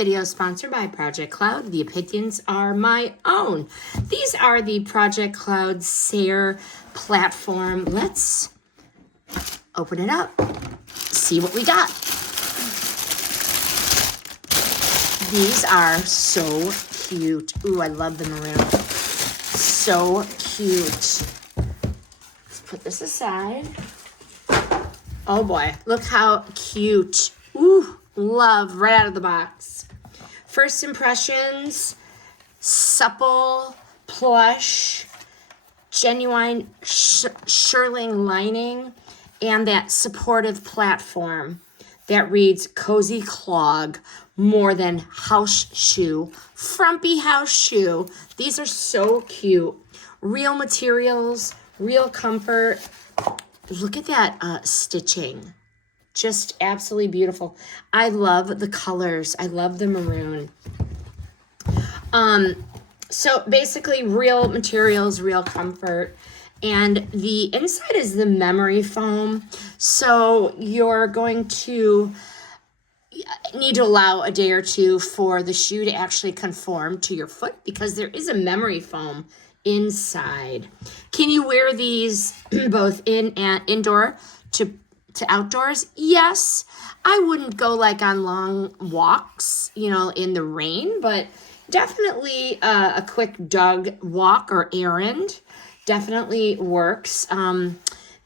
Video sponsored by Project Cloud. The opinions are my own. These are the Project Cloud Sayre platform. Let's open it up, see what we got. These are so cute. Ooh, I love the maroon. So cute. Let's put this aside. Oh boy, look how cute. Ooh, love right out of the box. First impressions, supple, plush, genuine shearling lining, and that supportive platform that reads cozy clog, more than house shoe, frumpy house shoe. These are so cute. Real materials, real comfort. Look at that stitching. Just absolutely beautiful. I love the colors. I love the maroon. So basically real materials, real comfort. And the inside is the memory foam. So you're going to need to allow a day or two for the shoe to actually conform to your foot because there is a memory foam inside. Can you wear these both in and indoor to outdoors? Yes. I wouldn't go like on long walks, in the rain, but definitely a quick dog walk or errand definitely works.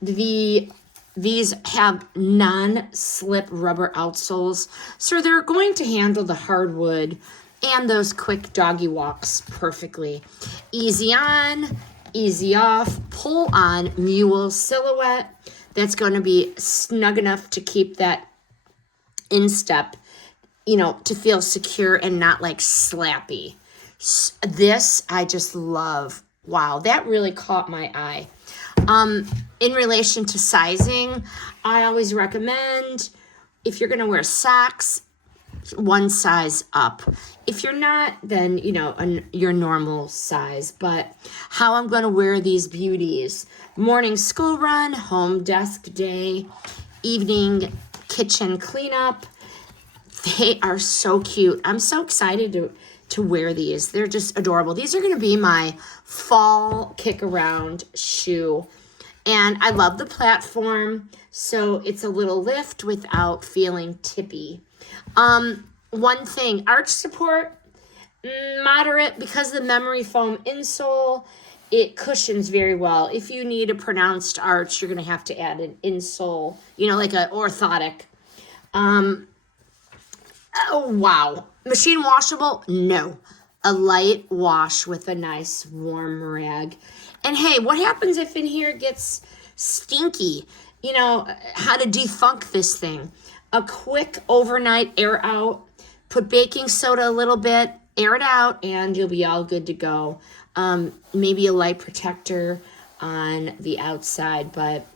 These have non-slip rubber outsoles, so they're going to handle the hardwood and those quick doggy walks perfectly. Easy on, easy off, pull on mule silhouette. That's going to be snug enough to keep that instep, to feel secure and not like slappy. This I just love. Wow, that really caught my eye. In relation to sizing, I always recommend if you're going to wear socks, one size up. If you're not, then, your normal size. But how I'm going to wear these beauties: morning school run, home desk day, evening kitchen cleanup. They are so cute. I'm so excited to wear these. They're just adorable. These are going to be my fall kick around shoe. And I love the platform, so it's a little lift without feeling tippy. One thing, arch support, moderate, because the memory foam insole, it cushions very well. If you need a pronounced arch, you're going to have to add an insole, like an orthotic. Oh, wow. Machine washable? No. A light wash with a nice warm rag. And hey, what happens if in here it gets stinky? How to defunk this thing. A quick overnight air out. Put baking soda a little bit, air it out, and you'll be all good to go. Maybe a light protector on the outside. But,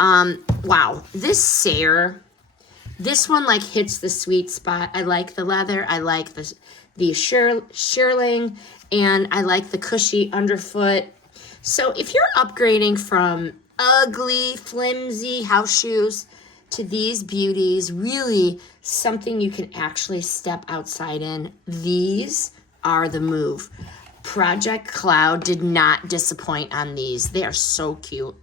wow. This Sayre, this one hits the sweet spot. I like the leather. I like the shearling, and I like the cushy underfoot. So if you're upgrading from ugly, flimsy house shoes to these beauties, really something you can actually step outside in, these are the move. Project Cloud did not disappoint on these. They are so cute.